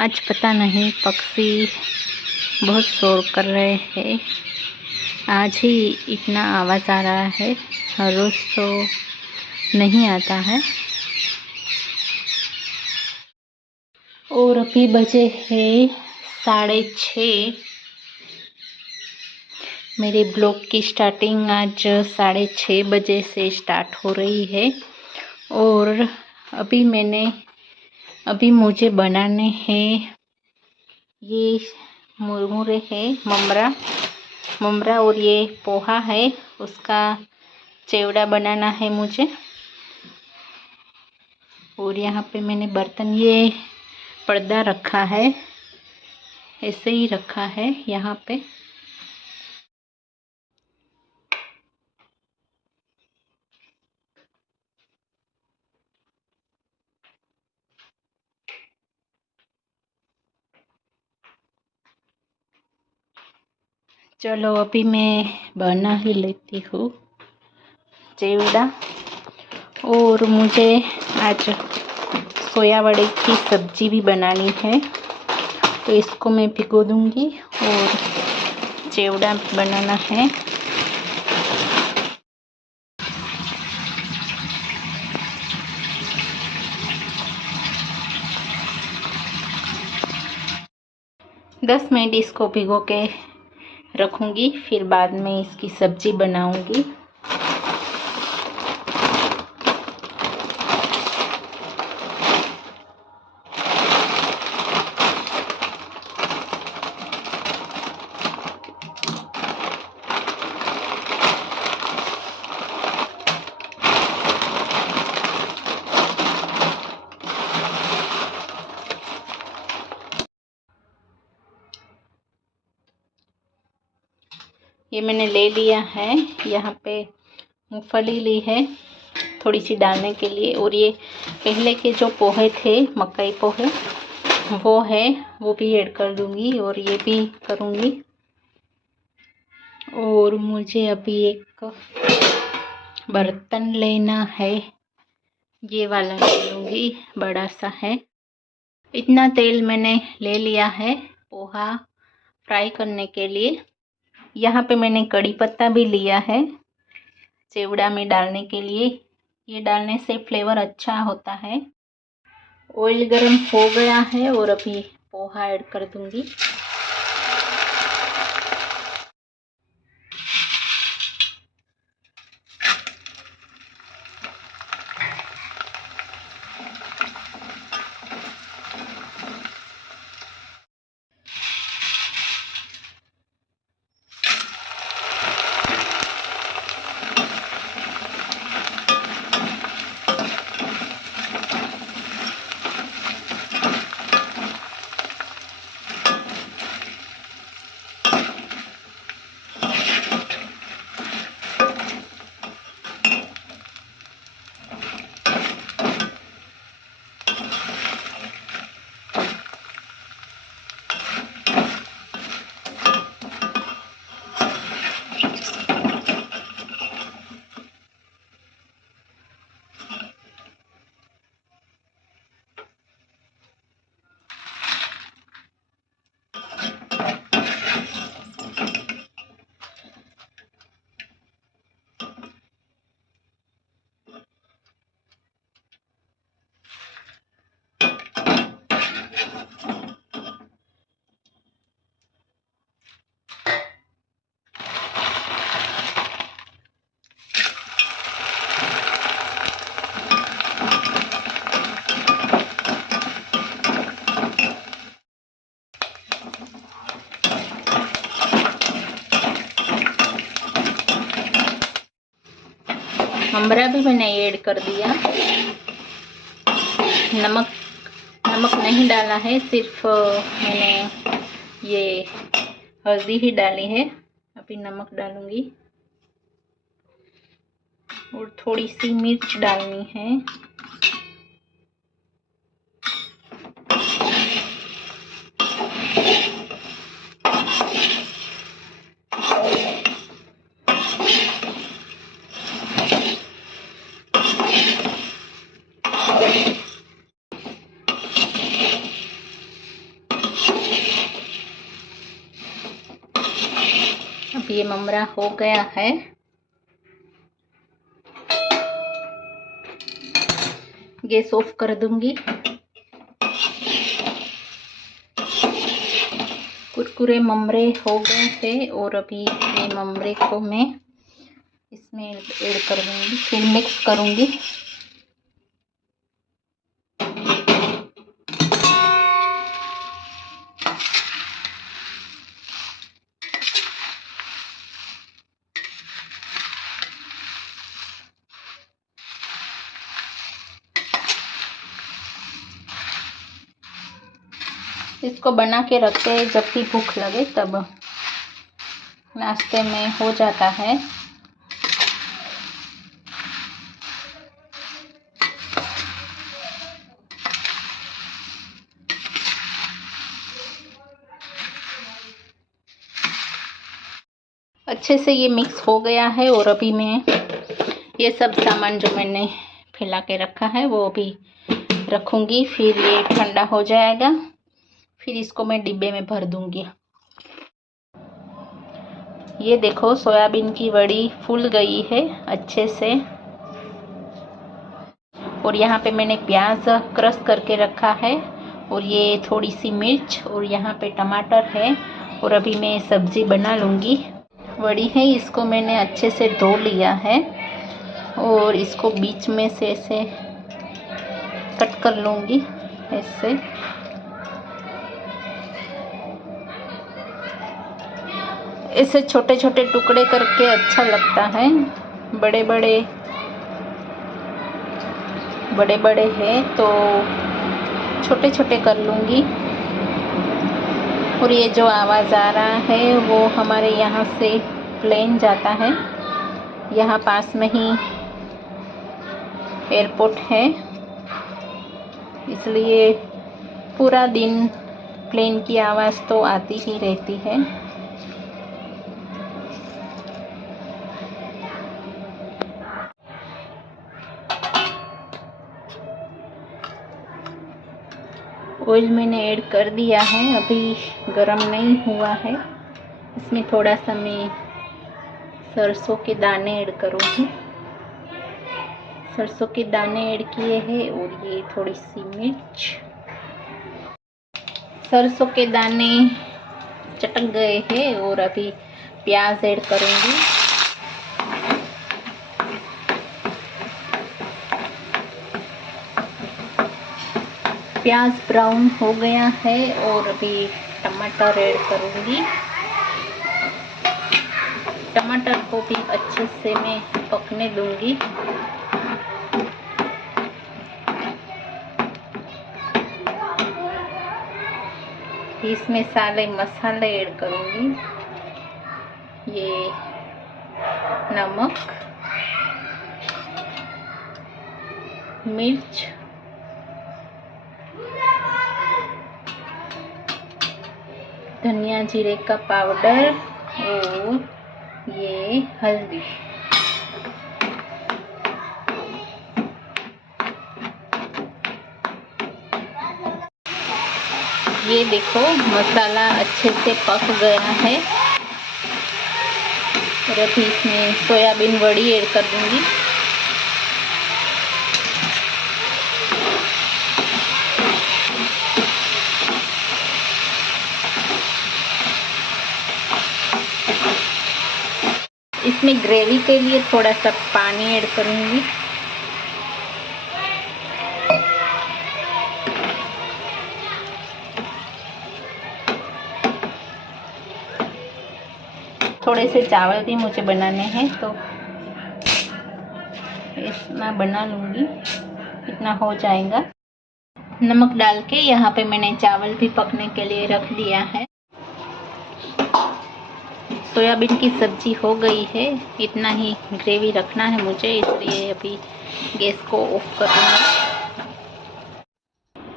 आज पता नहीं पक्षी बहुत शोर कर रहे हैं। आज ही इतना आवाज़ आ रहा है, हर रोज़ तो नहीं आता है। और अभी बजे हैं 6:30। मेरे ब्लॉग की स्टार्टिंग आज 6:30 बजे से स्टार्ट हो रही है। और अभी मुझे बनाने हैं ये मुरमुरे है, ममरा और ये पोहा है, उसका चेवड़ा बनाना है मुझे। और यहाँ पे मैंने बर्तन ये पर्दा रखा है, ऐसे ही रखा है यहाँ पे। चलो अभी मैं बना ही लेती हूँ चेवड़ा। और मुझे आज सोया वड़े की सब्जी भी बनानी है, तो इसको मैं भिगो दूंगी। और चेवड़ा बनाना है। दस मिनट इसको भिगो के रखूंगी, फिर बाद में इसकी सब्जी बनाऊंगी। ये मैंने ले लिया है, यहाँ पे मूंगफली ली है थोड़ी सी डालने के लिए। और ये पहले के जो पोहे थे, मकई पोहे, वो है, वो भी ऐड कर दूंगी और ये भी करूँगी। और मुझे अभी एक बर्तन लेना है, ये वाला ले लूँगी, बड़ा सा है। इतना तेल मैंने ले लिया है पोहा फ्राई करने के लिए। यहाँ पे मैंने कड़ी पत्ता भी लिया है चेवड़ा में डालने के लिए, ये डालने से फ्लेवर अच्छा होता है। ऑयल गरम हो गया है और अभी पोहा ऐड कर दूंगी। ममरा भी मैंने ऐड कर दिया। नमक नहीं डाला है, सिर्फ मैंने ये हल्दी ही डाली है। अभी नमक डालूंगी और थोड़ी सी मिर्च डालनी है। ये ममरा हो गया है। गैस ऑफ कर दूंगी। कुरकुरे ममरे हो गए थे और अभी ये ममरे को मैं इसमें ऐड कर दूंगी, फिर मिक्स करूंगी। इसको बना के रखते हैं, जब भी भूख लगे तब नाश्ते में हो जाता है। अच्छे से ये मिक्स हो गया है और अभी मैं ये सब सामान जो मैंने फैला के रखा है वो अभी रखूँगी। फिर ये ठंडा हो जाएगा, फिर इसको मैं डिब्बे में भर दूँगी। ये देखो सोयाबीन की वड़ी फूल गई है अच्छे से। और यहाँ पे मैंने प्याज क्रश करके रखा है और ये थोड़ी सी मिर्च और यहाँ पे टमाटर है। और अभी मैं सब्ज़ी बना लूँगी। वड़ी है, इसको मैंने अच्छे से धो लिया है और इसको बीच में से ऐसे कट कर लूँगी। ऐसे ऐसे छोटे छोटे टुकड़े करके अच्छा लगता है। बड़े बड़े हैं तो छोटे छोटे कर लूँगी। और ये जो आवाज़ आ रहा है वो हमारे यहाँ से प्लेन जाता है। यहाँ पास में ही एयरपोर्ट है, इसलिए पूरा दिन प्लेन की आवाज़ तो आती ही रहती है। ऑयल मैंने ऐड कर दिया है, अभी गरम नहीं हुआ है। इसमें थोड़ा सा मैं सरसों के दाने ऐड करूँगी। सरसों के दाने ऐड किए हैं और ये थोड़ी सी मिर्च। सरसों के दाने चटक गए हैं और अभी प्याज ऐड करूँगी। प्याज ब्राउन हो गया है और अभी टमाटर ऐड करूँगी। टमाटर को भी अच्छे से मैं पकने दूँगी। इसमें सारे मसाले ऐड करूँगी। ये नमक, मिर्च, धनिया जीरे का पाउडर और ये हल्दी। ये देखो मसाला अच्छे से पक गया है और अभी इसमें सोयाबीन वड़ी ऐड कर दूंगी। इसमें ग्रेवी के लिए थोड़ा सा पानी ऐड करूंगी। थोड़े से चावल भी मुझे बनाने हैं तो इतना बना लूँगी, इतना हो जाएगा। नमक डाल के यहाँ पे मैंने चावल भी पकने के लिए रख दिया है। सोयाबीन की सब्जी हो गई है, इतना ही ग्रेवी रखना है मुझे, इसलिए अभी गैस को ऑफ कर दूँगी।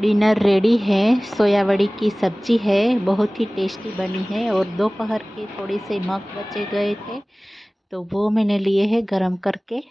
डिनर रेडी है। सोया वड़ी की सब्जी है, बहुत ही टेस्टी बनी है। और दोपहर के थोड़े से मग बचे गए थे तो वो मैंने लिए हैं गरम करके।